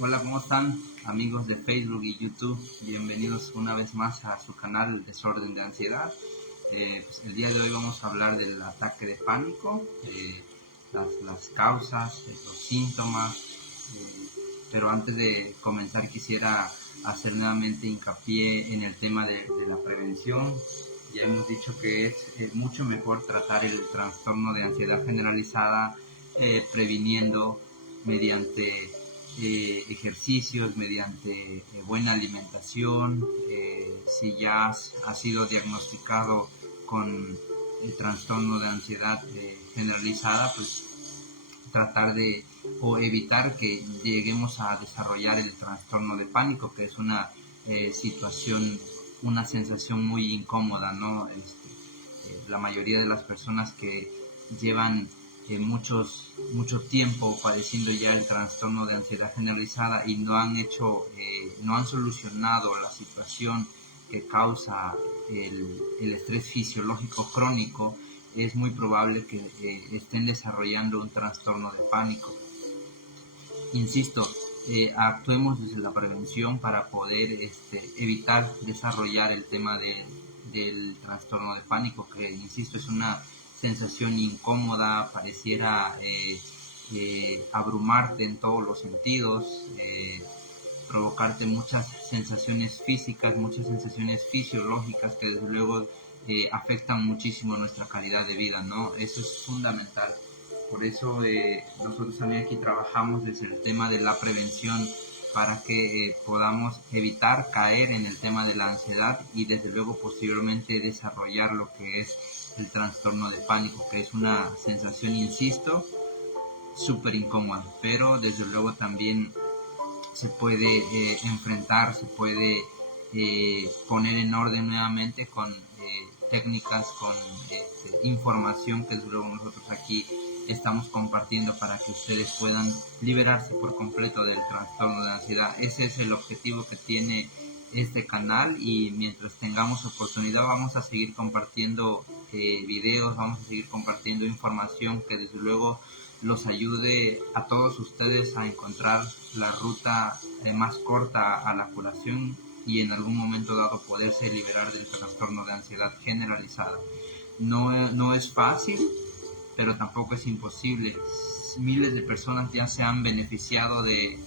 Hola, ¿cómo están amigos de Facebook y YouTube? Bienvenidos una vez más a su canal Desorden de Ansiedad. El día de hoy vamos a hablar del ataque de pánico, las causas, los síntomas, pero antes de comenzar quisiera hacer nuevamente hincapié en el tema de la prevención. Ya hemos dicho que es mucho mejor tratar el trastorno de ansiedad generalizada previniendo mediante ejercicios, mediante buena alimentación. Si ya ha sido diagnosticado con el trastorno de ansiedad generalizada, pues tratar de o evitar que lleguemos a desarrollar el trastorno de pánico, que es una situación, una sensación muy incómoda, ¿no? La mayoría de las personas que llevan mucho tiempo padeciendo ya el trastorno de ansiedad generalizada y no han solucionado la situación que causa el estrés fisiológico crónico, es muy probable que estén desarrollando un trastorno de pánico. Insisto, actuemos desde la prevención para poder evitar desarrollar el tema del trastorno de pánico, que insisto es una sensación incómoda, pareciera abrumarte en todos los sentidos, provocarte muchas sensaciones físicas, muchas sensaciones fisiológicas que desde luego afectan muchísimo nuestra calidad de vida, ¿no? Eso es fundamental. Por eso nosotros también aquí trabajamos desde el tema de la prevención para que podamos evitar caer en el tema de la ansiedad y desde luego posteriormente desarrollar lo que es el trastorno de pánico, que es una sensación, insisto, súper incómoda, pero desde luego también se puede enfrentar, se puede poner en orden nuevamente con técnicas, con información que desde luego nosotros aquí estamos compartiendo para que ustedes puedan liberarse por completo del trastorno de ansiedad. Ese es el objetivo que tiene este canal y mientras tengamos oportunidad vamos a seguir compartiendo videos, vamos a seguir compartiendo información que desde luego los ayude a todos ustedes a encontrar la ruta más corta a la curación y en algún momento dado poderse liberar del trastorno de ansiedad generalizada. No es fácil, pero tampoco es imposible. Miles de personas ya se han beneficiado de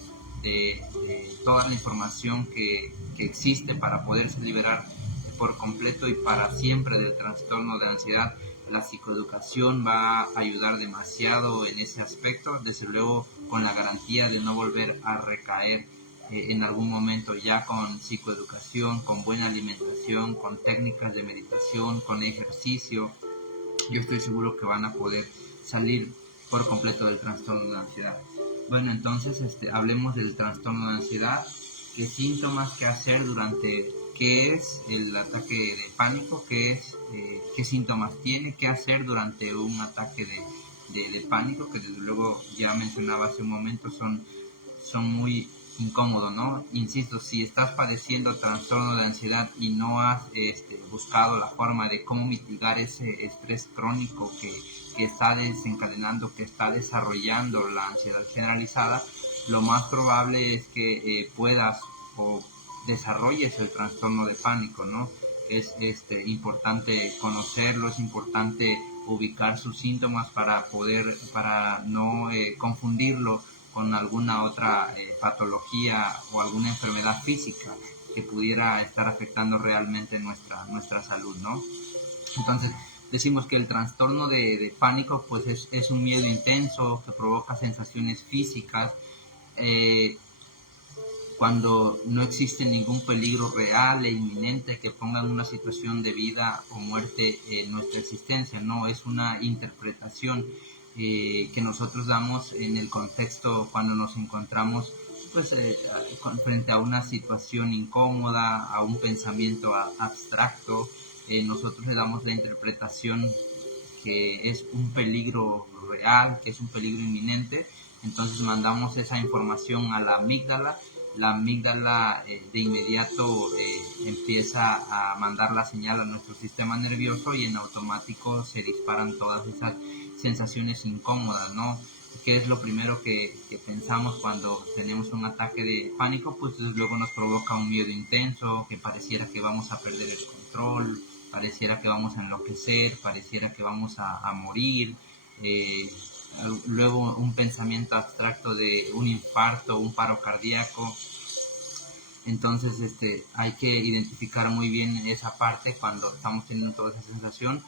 toda la información que existe para poderse liberar por completo y para siempre del trastorno de ansiedad. La psicoeducación va a ayudar demasiado en ese aspecto, desde luego con la garantía de no volver a recaer en algún momento, ya con psicoeducación, con buena alimentación, con técnicas de meditación, con ejercicio. Yo estoy seguro que van a poder salir por completo del trastorno de ansiedad. Bueno, entonces hablemos del trastorno de ansiedad, qué síntomas, qué hacer durante, qué es el ataque de pánico, qué síntomas tiene, qué hacer durante un ataque de pánico, que desde luego ya mencionaba hace un momento, son muy incómodos, ¿no? Insisto, si estás padeciendo trastorno de ansiedad y no has buscado la forma de cómo mitigar ese estrés crónico que está desencadenando, que está desarrollando la ansiedad generalizada, lo más probable es que puedas o desarrolles el trastorno de pánico, ¿no? Es importante conocerlo, es importante ubicar sus síntomas para no confundirlo con alguna otra patología o alguna enfermedad física que pudiera estar afectando realmente nuestra salud, ¿no? Entonces, decimos que el trastorno de pánico pues es un miedo intenso que provoca sensaciones físicas cuando no existe ningún peligro real e inminente que ponga en una situación de vida o muerte en nuestra existencia, no es una interpretación que nosotros damos en el contexto cuando nos encontramos pues frente a una situación incómoda, a un pensamiento abstracto. Nosotros le damos la interpretación que es un peligro real, que es un peligro inminente. Entonces mandamos esa información a la amígdala. La amígdala de inmediato empieza a mandar la señal a nuestro sistema nervioso y en automático se disparan todas esas sensaciones incómodas, ¿no? ¿qué es lo primero que pensamos cuando tenemos un ataque de pánico? Pues luego nos provoca un miedo intenso, que pareciera que vamos a perder el control, pareciera que vamos a enloquecer, pareciera que vamos a morir. eh, Luego un pensamiento abstracto de un infarto, un paro cardíaco. Entonces hay que identificar muy bien esa parte cuando estamos teniendo toda esa sensación,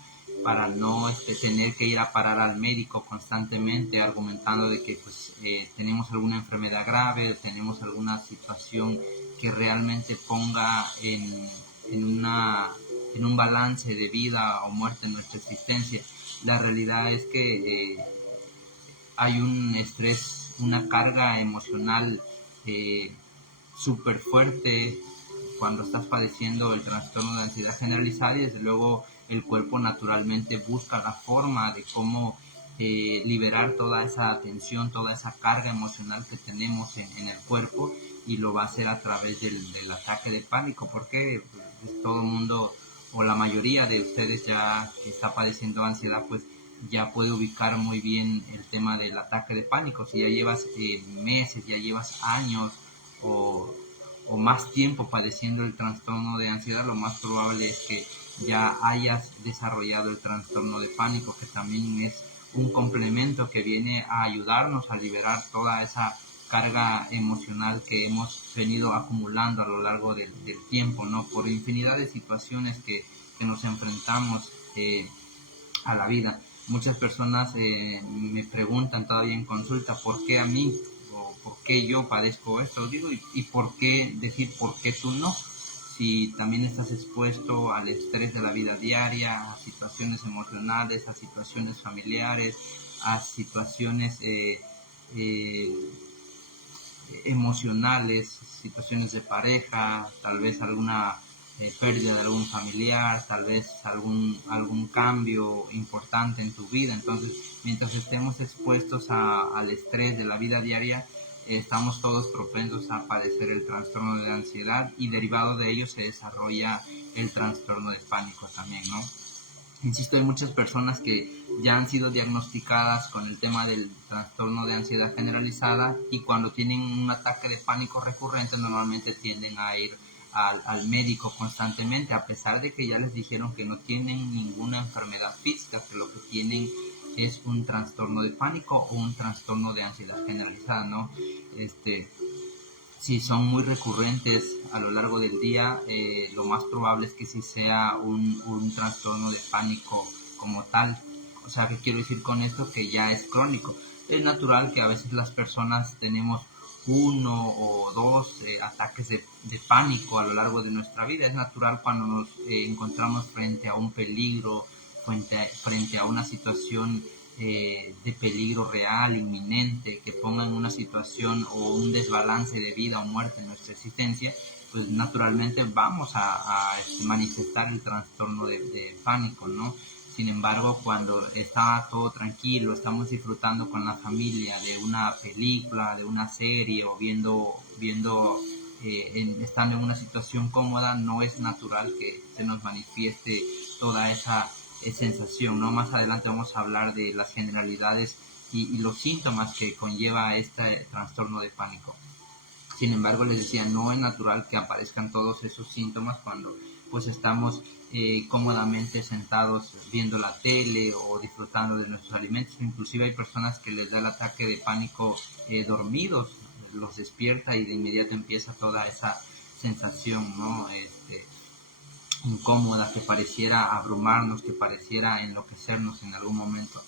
para no tener que ir a parar al médico constantemente argumentando de que pues, tenemos alguna enfermedad grave, tenemos alguna situación que realmente ponga en un balance de vida o muerte en nuestra existencia. La realidad es que hay un estrés, una carga emocional eh, súper fuerte cuando estás padeciendo el trastorno de ansiedad generalizada, y desde luego el cuerpo naturalmente busca la forma de cómo liberar toda esa tensión, toda esa carga emocional que tenemos en el cuerpo, y lo va a hacer a través del ataque de pánico, porque pues, todo el mundo o la mayoría de ustedes ya que está padeciendo ansiedad pues ya puede ubicar muy bien el tema del ataque de pánico. Si ya llevas meses, ya llevas años o, o más tiempo padeciendo el trastorno de ansiedad, lo más probable es que ya hayas desarrollado el trastorno de pánico, que también es un complemento que viene a ayudarnos a liberar toda esa carga emocional que hemos venido acumulando a lo largo del tiempo, ¿no? Por infinidad de situaciones que nos enfrentamos a la vida. Muchas personas me preguntan todavía en consulta por qué a mí o por qué yo padezco esto. Digo, y por qué decir por qué tú no, si también estás expuesto al estrés de la vida diaria, a situaciones emocionales, a situaciones familiares, a situaciones eh, emocionales, situaciones de pareja, tal vez alguna pérdida de algún familiar, tal vez algún cambio importante en tu vida. Entonces, mientras estemos expuestos al estrés de la vida diaria, estamos todos propensos a padecer el trastorno de ansiedad, y derivado de ello se desarrolla el trastorno de pánico también, ¿no? Insisto, hay muchas personas que ya han sido diagnosticadas con el tema del trastorno de ansiedad generalizada, y cuando tienen un ataque de pánico recurrente normalmente tienden a ir al médico constantemente, a pesar de que ya les dijeron que no tienen ninguna enfermedad física, que lo que tienen es un trastorno de pánico o un trastorno de ansiedad generalizada, ¿no? Si son muy recurrentes a lo largo del día, lo más probable es que sí sea un trastorno de pánico como tal. O sea, ¿qué quiero decir con esto? Que ya es crónico. Es natural que a veces las personas tenemos uno o dos ataques de pánico a lo largo de nuestra vida. Es natural cuando nos encontramos frente a un peligro, frente a una situación de peligro real, inminente, que ponga en una situación o un desbalance de vida o muerte en nuestra existencia, pues naturalmente vamos a manifestar el trastorno de pánico, ¿no? Sin embargo, cuando está todo tranquilo, estamos disfrutando con la familia de una película, de una serie, o estando en una situación cómoda, no es natural que se nos manifieste toda esa sensación, ¿no? Más adelante vamos a hablar de las generalidades y los síntomas que conlleva este trastorno de pánico. Sin embargo, les decía, no es natural que aparezcan todos esos síntomas cuando pues estamos cómodamente sentados viendo la tele o disfrutando de nuestros alimentos. Inclusive hay personas que les da el ataque de pánico dormidos, los despierta y de inmediato empieza toda esa sensación, ¿no? Incómoda, que pareciera abrumarnos, que pareciera enloquecernos en algún momento.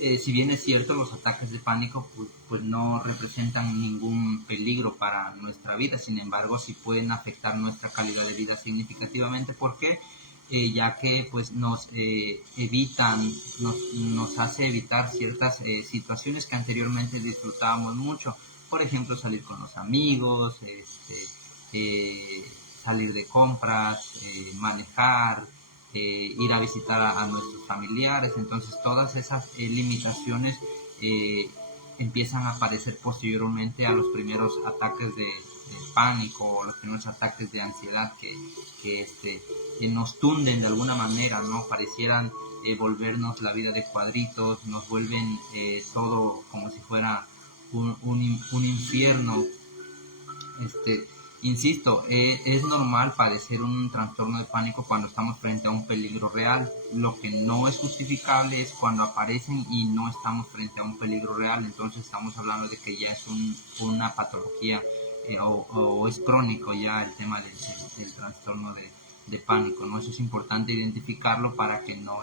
Si bien es cierto, los ataques de pánico pues no representan ningún peligro para nuestra vida, sin embargo sí pueden afectar nuestra calidad de vida significativamente. ¿Por qué? Ya que pues nos hace evitar ciertas situaciones que anteriormente disfrutábamos mucho. Por ejemplo, salir con los amigos, salir de compras, manejar, ir a visitar a nuestros familiares. Entonces todas esas limitaciones empiezan a aparecer posteriormente a los primeros ataques pánico o los primeros ataques de ansiedad que nos tunden de alguna manera, ¿no? Parecieran volvernos la vida de cuadritos, nos vuelven todo como si fuera un infierno. Insisto, es normal padecer un trastorno de pánico cuando estamos frente a un peligro real. Lo que no es justificable es cuando aparecen y no estamos frente a un peligro real. Entonces estamos hablando de que ya es una patología o es crónico ya el tema del trastorno de pánico, ¿no? Eso es importante identificarlo para que no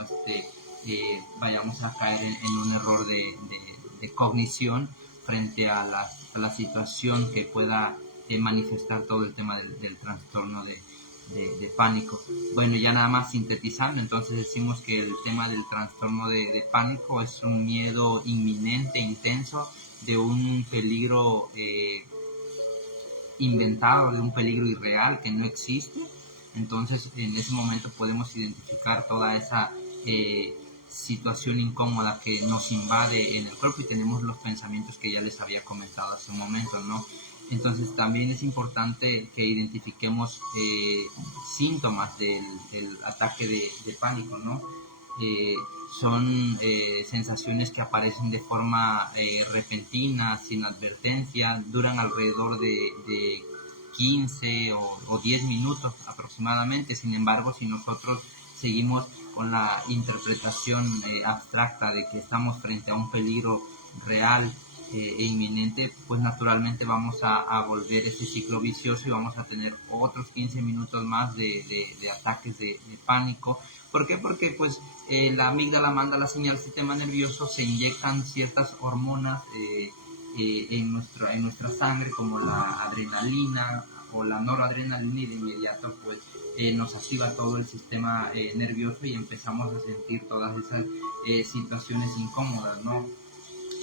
vayamos a caer en un error de cognición frente a la situación que pueda manifestar todo el tema del trastorno de pánico. Bueno, ya nada más sintetizando, entonces decimos que el tema del trastorno de pánico es un miedo inminente, intenso, de un peligro inventado, de un peligro irreal que no existe. Entonces en ese momento podemos identificar toda esa situación incómoda que nos invade en el cuerpo y tenemos los pensamientos que ya les había comentado hace un momento, ¿no? Entonces también es importante que identifiquemos síntomas del ataque de pánico, ¿no? Eh, Son sensaciones que aparecen de forma repentina, sin advertencia, duran alrededor de 15 o 10 minutos aproximadamente. Sin embargo, si nosotros seguimos con la interpretación abstracta de que estamos frente a un peligro real e inminente, pues naturalmente vamos a volver ese ciclo vicioso y vamos a tener otros 15 minutos más de ataques de pánico. ¿Por qué? Porque pues la amígdala manda la señal al sistema nervioso, se inyectan ciertas hormonas en nuestra sangre, como la adrenalina o la noradrenalina, y de inmediato pues nos activa todo el sistema nervioso y empezamos a sentir todas esas situaciones incómodas, ¿no?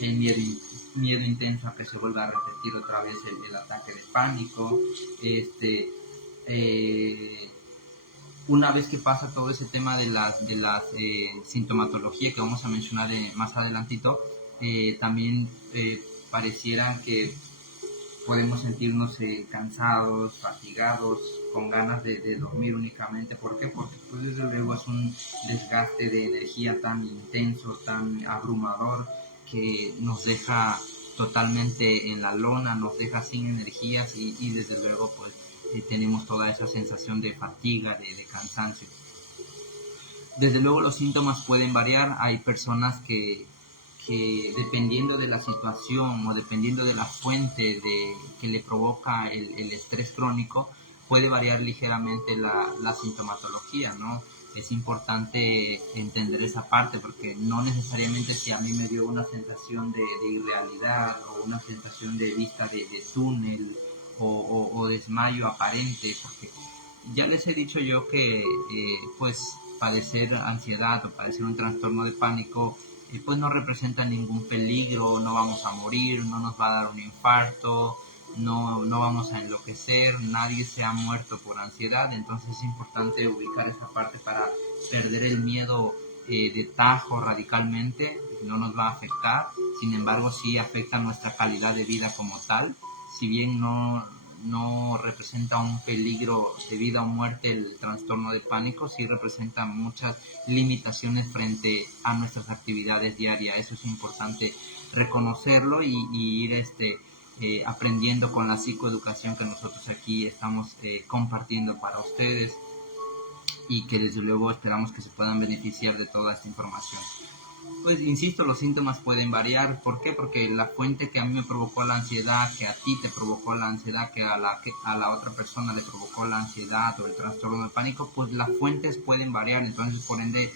El miedo intenso a que se vuelva a repetir otra vez el ataque de pánico. Eh, una vez que pasa todo ese tema de las sintomatología que vamos a mencionar más adelantito, también pareciera que podemos sentirnos cansados, fatigados, con ganas de dormir únicamente. ¿Por qué? Porque pues desde luego es un desgaste de energía tan intenso, tan abrumador, que nos deja totalmente en la lona, nos deja sin energías y desde luego pues tenemos toda esa sensación de fatiga, de cansancio. Desde luego los síntomas pueden variar. Hay personas que dependiendo de la situación o dependiendo de la fuente que le provoca el estrés crónico, puede variar ligeramente la sintomatología, ¿no? Es importante entender esa parte, porque no necesariamente si a mí me dio una sensación de irrealidad o una sensación de vista de túnel o desmayo aparente, porque ya les he dicho yo que pues padecer ansiedad o padecer un trastorno de pánico pues no representa ningún peligro, no vamos a morir, no nos va a dar un infarto, no vamos a enloquecer, nadie se ha muerto por ansiedad. Entonces es importante ubicar esa parte para perder el miedo de tajo radicalmente. No nos va a afectar, sin embargo sí afecta nuestra calidad de vida como tal. Si bien no representa un peligro de vida o muerte el trastorno de pánico, sí representa muchas limitaciones frente a nuestras actividades diarias. Eso es importante reconocerlo y ir aprendiendo con la psicoeducación que nosotros aquí estamos compartiendo para ustedes, y que desde luego esperamos que se puedan beneficiar de toda esta información. Pues insisto, los síntomas pueden variar. ¿Por qué? Porque la fuente que a mí me provocó la ansiedad, que a ti te provocó la ansiedad, que a la otra persona le provocó la ansiedad o el trastorno de pánico, pues las fuentes pueden variar. Entonces, por ende,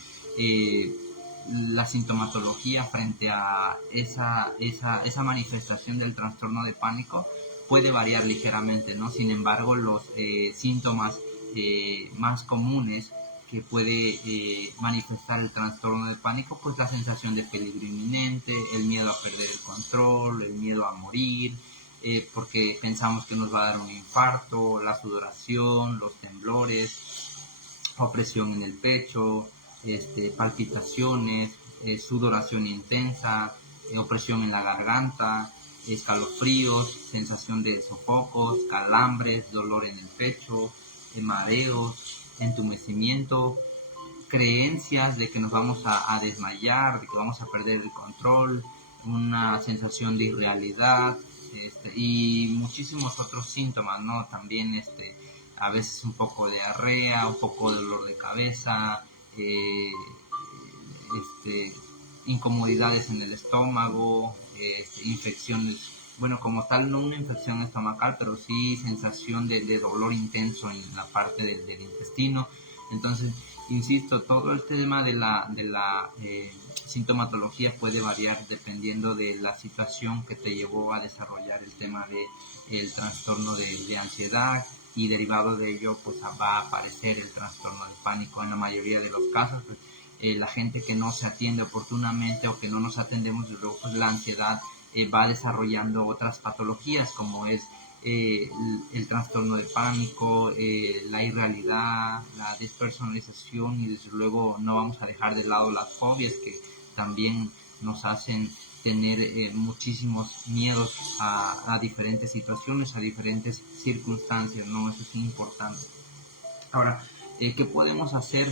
la sintomatología frente a esa manifestación del trastorno de pánico puede variar ligeramente, ¿no? Sin embargo, los síntomas más comunes que puede manifestar el trastorno de pánico, pues la sensación de peligro inminente, el miedo a perder el control, el miedo a morir, porque pensamos que nos va a dar un infarto, la sudoración, los temblores, opresión en el pecho, palpitaciones, sudoración intensa, opresión en la garganta, escalofríos, sensación de sofocos, calambres, dolor en el pecho, mareos, entumecimiento, creencias de que nos vamos a desmayar, de que vamos a perder el control, una sensación de irrealidad, y muchísimos otros síntomas, ¿no? También a veces un poco de diarrea, un poco de dolor de cabeza, este, incomodidades en el estómago, infecciones, bueno, como tal no una infección estomacal, pero sí sensación de dolor intenso en la parte del intestino. Entonces, insisto, todo el tema de la sintomatología puede variar dependiendo de la situación que te llevó a desarrollar el tema del trastorno de ansiedad, y derivado de ello pues va a aparecer el trastorno de pánico. En la mayoría de los casos pues, la gente que no se atiende oportunamente o que no nos atendemos, luego pues la ansiedad va desarrollando otras patologías como es el trastorno de pánico, la irrealidad, la despersonalización, y desde luego no vamos a dejar de lado las fobias que también nos hacen tener muchísimos miedos a diferentes situaciones, a diferentes circunstancias, ¿no? Eso es importante. Ahora, ¿qué podemos hacer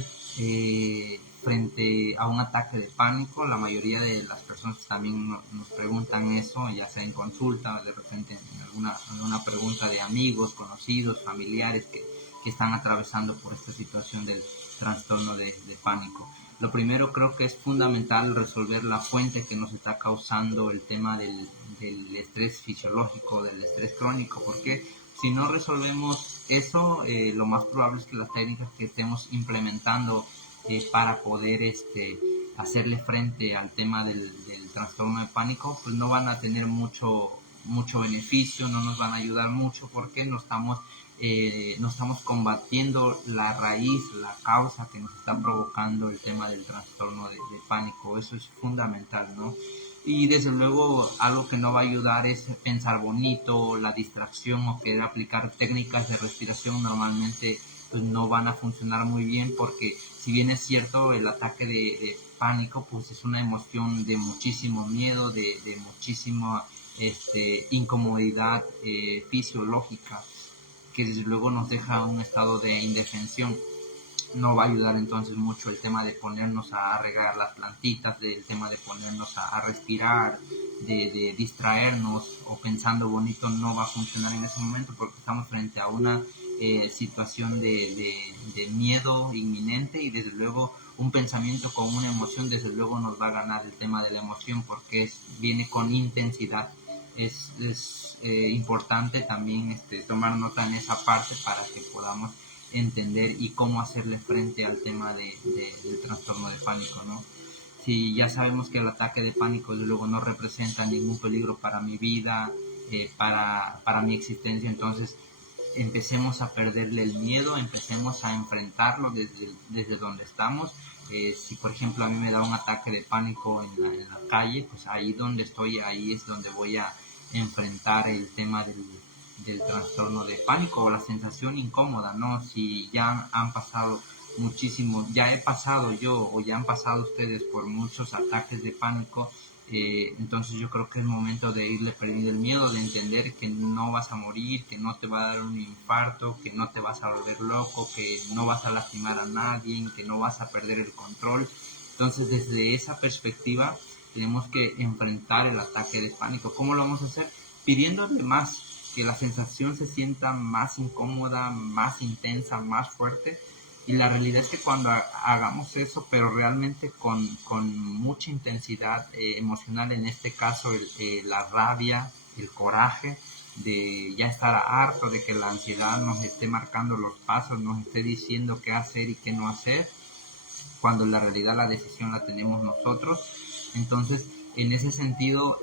frente a un ataque de pánico? La mayoría de las personas también nos preguntan eso, ya sea en consulta, de repente en alguna pregunta de amigos, conocidos, familiares que están atravesando por esta situación del trastorno de pánico. Lo primero, creo que es fundamental resolver la fuente que nos está causando el tema del estrés fisiológico, del estrés crónico, porque si no resolvemos eso, lo más probable es que las técnicas que estemos implementando para poder hacerle frente al tema del trastorno de pánico, pues no van a tener mucho beneficio, no nos van a ayudar mucho, porque no estamos combatiendo la raíz, la causa que nos está provocando el tema del trastorno de pánico. Eso es fundamental, ¿no? Y desde luego algo que no va a ayudar es pensar bonito, la distracción o querer aplicar técnicas de respiración normalmente pues no van a funcionar muy bien, porque si bien es cierto el ataque de pánico pues es una emoción de muchísimo miedo, de muchísima incomodidad fisiológica, que desde luego nos deja un estado de indefensión. No va a ayudar entonces mucho el tema de ponernos a regar las plantitas, del tema de ponernos a respirar, de distraernos o pensando bonito. No va a funcionar en ese momento, porque estamos frente a una situación de miedo inminente, y desde luego un pensamiento con una emoción desde luego nos va a ganar el tema de la emoción, porque viene con intensidad. Es importante también tomar nota en esa parte para que podamos entender y cómo hacerle frente al tema del trastorno de pánico, ¿no? Si ya sabemos que el ataque de pánico desde luego no representa ningún peligro para mi vida, para mi existencia, entonces empecemos a perderle el miedo, empecemos a enfrentarlo desde donde estamos. Si por ejemplo a mí me da un ataque de pánico en la calle, pues ahí donde estoy, ahí es donde voy a enfrentar el tema del trastorno de pánico o la sensación incómoda, ¿no? Si ya han pasado muchísimo, ya he pasado yo o ya han pasado ustedes por muchos ataques de pánico, entonces yo creo que es momento de irle perdiendo el miedo, de entender que no vas a morir, que no te va a dar un infarto, que no te vas a volver loco, que no vas a lastimar a nadie, que no vas a perder el control. Entonces desde esa perspectiva tenemos que enfrentar el ataque de pánico. ¿Cómo lo vamos a hacer? Pidiéndole más, que la sensación se sienta más incómoda, más intensa, más fuerte. Y la realidad es que cuando hagamos eso, pero realmente con mucha intensidad emocional, en este caso la rabia, el coraje, de ya estar harto de que la ansiedad nos esté marcando los pasos, nos esté diciendo qué hacer y qué no hacer, cuando en la realidad la decisión la tenemos nosotros. Entonces, en ese sentido,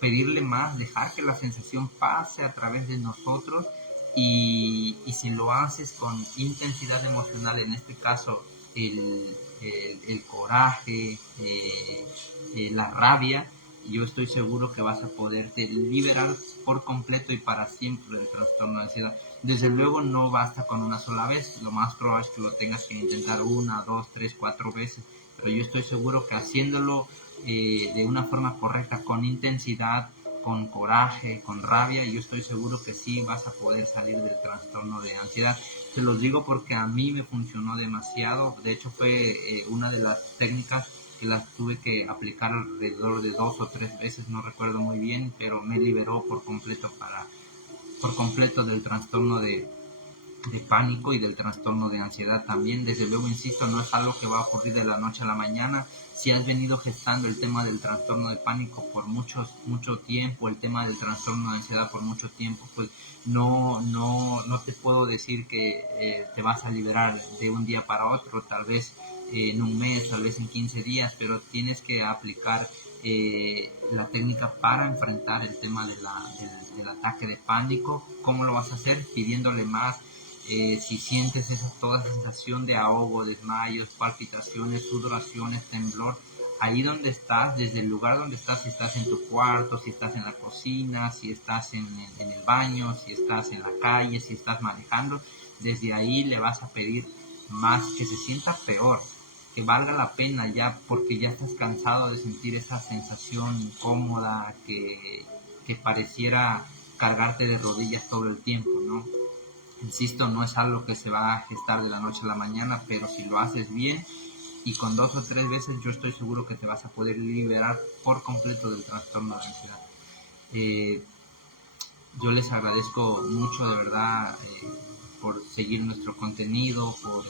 pedirle más, dejar que la sensación pase a través de nosotros, y si lo haces con intensidad emocional, en este caso el coraje, la rabia, yo estoy seguro que vas a poderte liberar por completo y para siempre del trastorno de ansiedad. Desde luego no basta con una sola vez, lo más probable es que lo tengas que intentar 1, 2, 3, 4 veces, pero yo estoy seguro que haciéndolo de una forma correcta, con intensidad, con coraje, con rabia, y yo estoy seguro que sí vas a poder salir del trastorno de ansiedad. Se los digo porque a mí me funcionó demasiado. De hecho fue una de las técnicas que las tuve que aplicar alrededor de 2 o 3 veces, no recuerdo muy bien, pero me liberó por completo del trastorno de pánico y del trastorno de ansiedad también. Desde luego, insisto, no es algo que va a ocurrir de la noche a la mañana. Si has venido gestando el tema del trastorno de pánico por mucho tiempo, el tema del trastorno de ansiedad por mucho tiempo, pues no te puedo decir que te vas a liberar de un día para otro, tal vez en un mes, tal vez en 15 días, pero tienes que aplicar la técnica para enfrentar el tema del ataque de pánico. ¿Cómo lo vas a hacer? Pidiéndole más. Si sientes toda esa sensación de ahogo, desmayos, palpitaciones, sudoraciones, temblor, ahí donde estás, desde el lugar donde estás, si estás en tu cuarto, si estás en la cocina, si estás en el baño, si estás en la calle, si estás manejando, desde ahí le vas a pedir más, que se sienta peor, que valga la pena ya, porque ya estás cansado de sentir esa sensación incómoda que pareciera cargarte de rodillas todo el tiempo, ¿no? Insisto, no es algo que se va a gestar de la noche a la mañana, pero si lo haces bien y con 2 o 3 veces, yo estoy seguro que te vas a poder liberar por completo del trastorno de ansiedad. Eh, yo les agradezco mucho, de verdad, por seguir nuestro contenido, por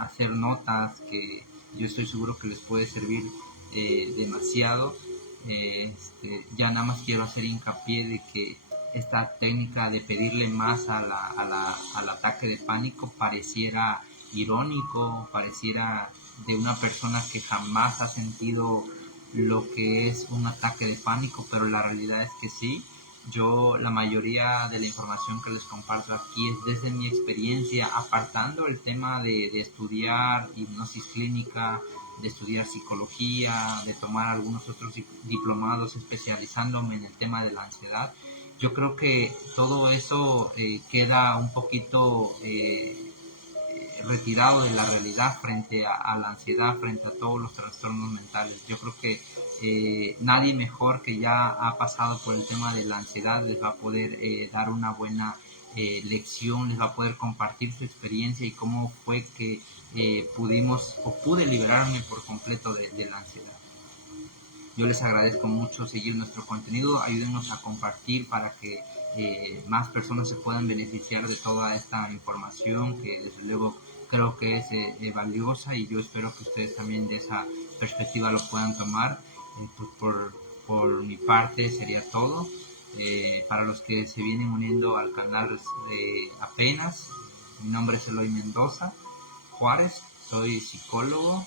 hacer notas, que yo estoy seguro que les puede servir demasiado. Ya nada más quiero hacer hincapié de que esta técnica de pedirle más al ataque de pánico pareciera irónico, pareciera de una persona que jamás ha sentido lo que es un ataque de pánico, pero la realidad es que sí. Yo la mayoría de la información que les comparto aquí es desde mi experiencia, apartando el tema de estudiar hipnosis clínica, de estudiar psicología, de tomar algunos otros diplomados especializándome en el tema de la ansiedad. Yo creo que todo eso queda un poquito retirado de la realidad frente a la ansiedad, frente a todos los trastornos mentales. Yo creo que nadie mejor que ya ha pasado por el tema de la ansiedad les va a poder dar una buena lección, les va a poder compartir su experiencia y cómo fue que pude liberarme por completo de la ansiedad. Yo les agradezco mucho seguir nuestro contenido, ayúdenos a compartir para que más personas se puedan beneficiar de toda esta información que desde luego creo que es valiosa, y yo espero que ustedes también de esa perspectiva lo puedan tomar. Pues por mi parte sería todo. Para los que se vienen uniendo al canal apenas, mi nombre es Eloy Mendoza Juárez, soy psicólogo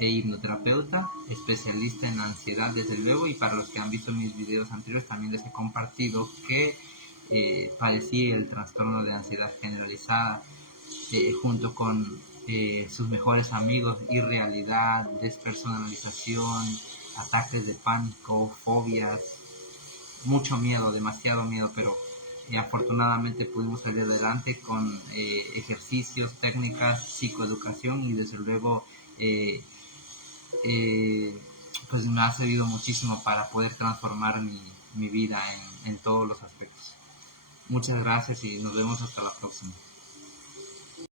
e hipnoterapeuta, especialista en ansiedad desde luego, y para los que han visto mis videos anteriores también les he compartido que padecí el trastorno de ansiedad generalizada junto con sus mejores amigos: irrealidad, despersonalización, ataques de pánico, fobias, mucho miedo, demasiado miedo, pero afortunadamente pudimos salir adelante con ejercicios, técnicas, psicoeducación, y desde luego pues me ha servido muchísimo para poder transformar mi vida en todos los aspectos. Muchas gracias y nos vemos hasta la próxima.